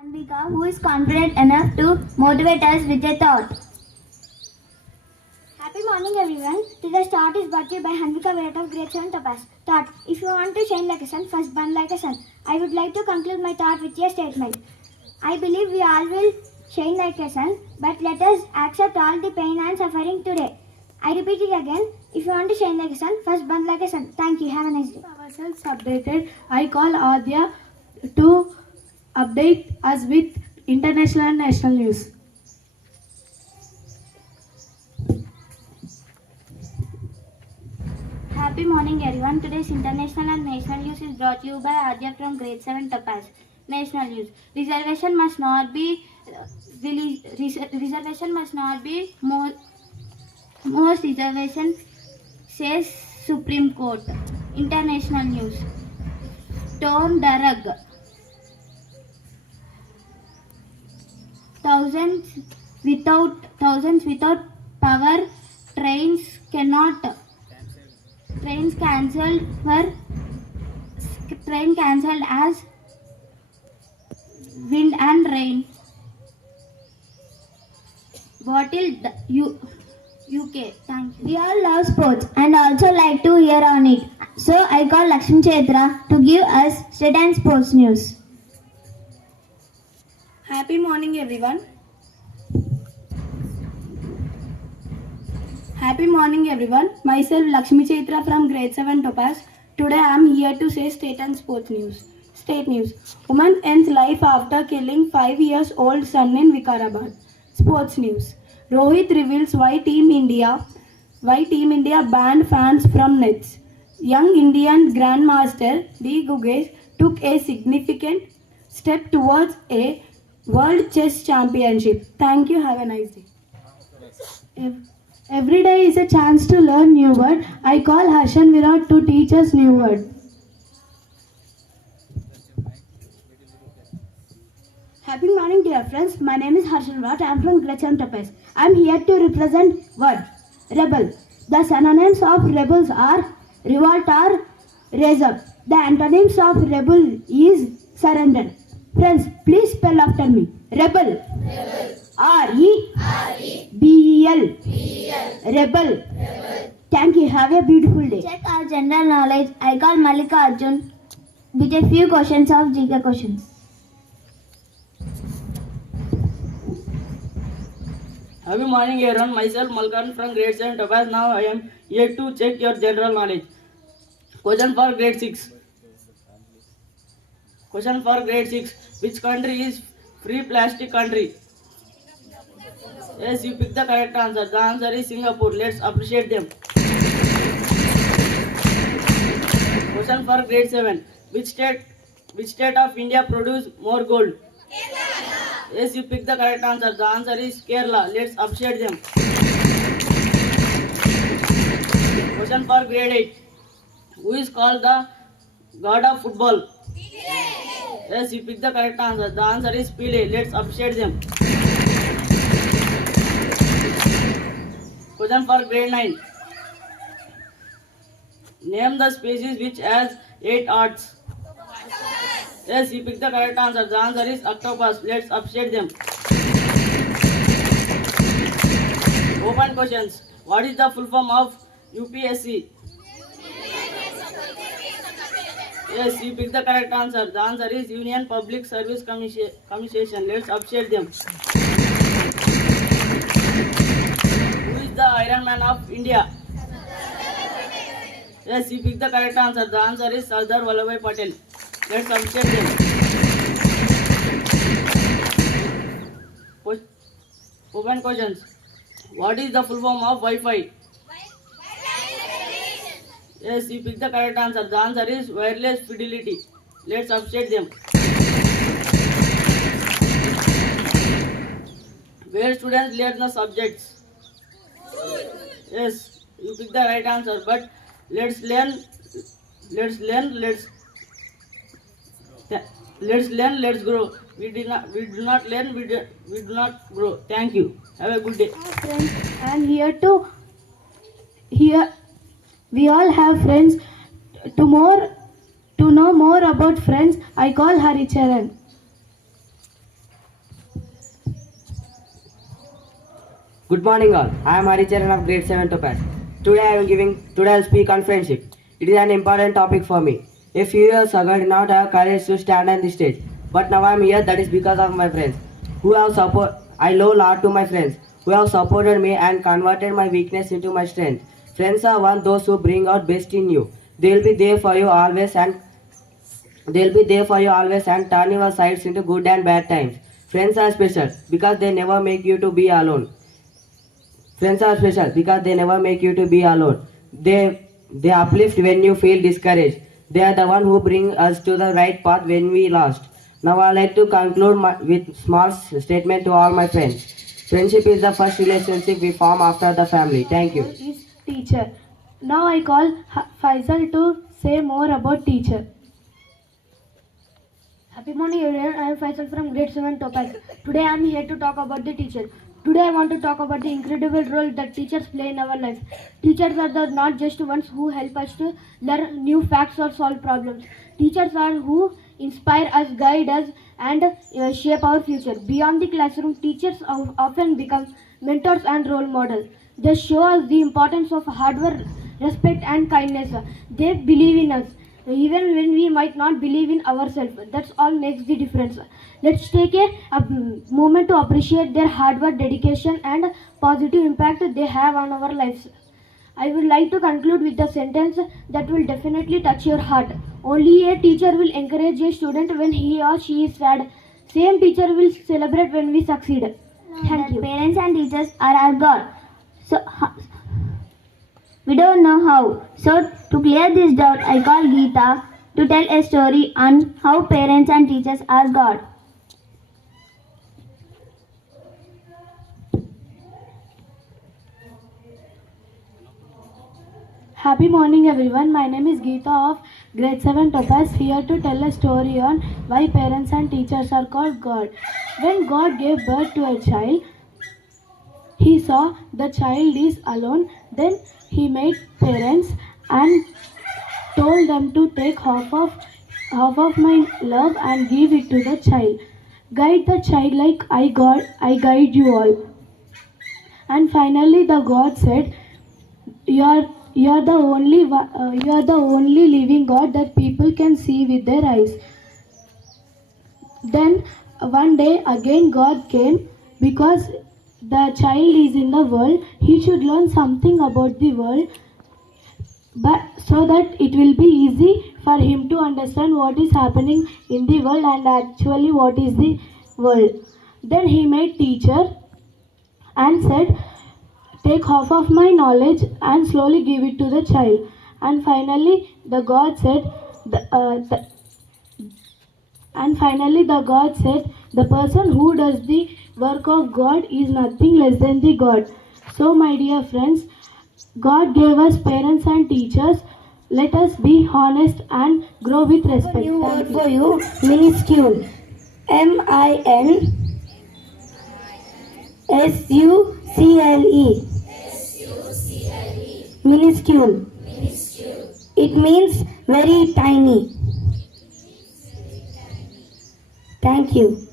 Anvika, who is confident enough to motivate us with a thought. Happy morning, everyone. Today's thought is brought to you by Hanvika Virat of Grade-VII Topaz. Thought: if you want to shine like a sun, first burn like a sun. I would like to conclude my thought with a statement. I believe we all will shine like a sun, but let us accept all the pain and suffering today. I repeat it again. If you want to shine like a sun, first burn like a sun. Thank you. Have a nice day. Ourselves updated. I call Adya to update us with international and national news. Happy morning, everyone. Today's international and national news is brought to you by Adya from Grade-VII Topaz. National news: reservation must not be reservation must not be most reservation, says Supreme Court. International news: Stone Darug. Thousands without power. Trains cancelled as wind and rain. Bottle UK. Thank you. We all love sports and also like to hear on it. So I call Lakshmi Chetra to give us state and sports news. Happy morning, everyone. Happy morning, everyone. Myself Lakshmi Chaitra from Grade-VII Topaz. Today I am here to say state and sports news. State news: woman ends life after killing 5-year-old son in Vikarabad. Sports news: Rohit reveals why Team India banned fans from nets. Young Indian Grandmaster D. Gugesh took a significant step towards a World Chess Championship. Thank you. Have a nice day. Every day is a chance to learn new word. I call Harshan Virat to teach us new word. Happy morning, dear friends. My name is Harshan Virat. I am from Grade-VII Topaz. I am here to represent word rebel. The synonyms of rebels are revolt or raise up. The antonyms of rebel is surrender. Friends, please spell after me. Rebel. R-E-B-E-L. Rebel. Thank you. Have a beautiful day. Check our general knowledge. I call Malika Arjun with a few questions of GK questions. Happy morning, everyone. Myself Malkan from Grade-VII Topaz. Now I am here to check your general knowledge. Question for Grade 6. Question for Grade 6. Which country is free plastic country? Yes, you pick the correct answer. The answer is Singapore. Let's appreciate them. Question for Grade 7. Which state of India produce more gold? Yes, you pick the correct answer. The answer is Kerala. Let's appreciate them. Question for Grade 8. Who is called the god of football? Yes, you pick the correct answer. The answer is Pele. Let's appreciate them. Question for Grade 9. Name the species which has 8 arms. Yes, you pick the correct answer. The answer is octopus. Let's appreciate them. Open questions. What is the full form of UPSC? Yes, you pick the correct answer. The answer is Union Public Service Commission. Let's appreciate them. Who is the Iron Man of India? Yes, you pick the correct answer. The answer is Sardar Vallabhbhai Patel. Let's appreciate them. Open questions. What is the full form of Wi-Fi? Yes, you pick the correct answer. The answer is wireless fidelity. Let's appreciate them. Where students learn the subjects? Yes, you pick the right answer. But let's learn, let's grow. We do not learn, we do not grow. Thank you. Have a good day. Friends, I am here to we all have friends. To know more about friends, I call Haricharan. Good morning all. I am Haricharan of Grade-VII Topaz. Today I will speak on friendship. It is an important topic for me. A few years ago I did not have courage to stand on the stage. But now I am here, that is because of my friends. I owe a lot to my friends who have supported me and converted my weakness into my strength. Friends are those who bring out best in you. They will be there for you always and turn your sides into good and bad times. Friends are special because they never make you to be alone. Friends are special because they never make you to be alone. They uplift when you feel discouraged. They are the one who bring us to the right path when we lost. Now I like to conclude with small statement to all my friends. Friendship is the first relationship we form after the family. Thank you. Is teacher. Now I call Faisal to say more about teacher. Happy morning everyone, I am Faisal from Grade-VII Topaz. Today I am here to talk about the teacher. Today I want to talk about the incredible role that teachers play in our life. Teachers are not just ones who help us to learn new facts or solve problems. Teachers are who inspire us, guide us and shape our future. Beyond the classroom, teachers often become mentors and role models. They show us the importance of hard work, respect and kindness. They believe in us even when we might not believe in ourselves. That's all makes the difference. Let's take a moment to appreciate their hard work, dedication and positive impact they have on our lives. I would like to conclude with a sentence that will definitely touch your heart. Only a teacher will encourage a student when he or she is sad. Same teacher will celebrate when we succeed. Thank you. Parents and teachers are our God. So we don't know how. So to clear this doubt, I call Geeta to tell a story on how parents and teachers are God. Happy morning everyone. My name is Geeta of Grade-VII Topaz, here to tell a story on why parents and teachers are called God. When God gave birth to a child, He saw the child is alone. Then He made parents and told them to take half of my love and give it to the child. Guide the child like I guide you all. And finally the God said, you are the only living God that people can see with their eyes. Then one day again God came because the child is in the world. He should learn something about the world, but so that it will be easy for him to understand what is happening in the world and actually what is the world. Then he made teacher and said, take half of my knowledge and slowly give it to the child. And finally the God said, the person who does the work of God is nothing less than the God. So my dear friends, God gave us parents and teachers. Let us be honest and grow with respect. New word for you, minuscule. MINSUCLE. Minuscule. It means very tiny. Thank you.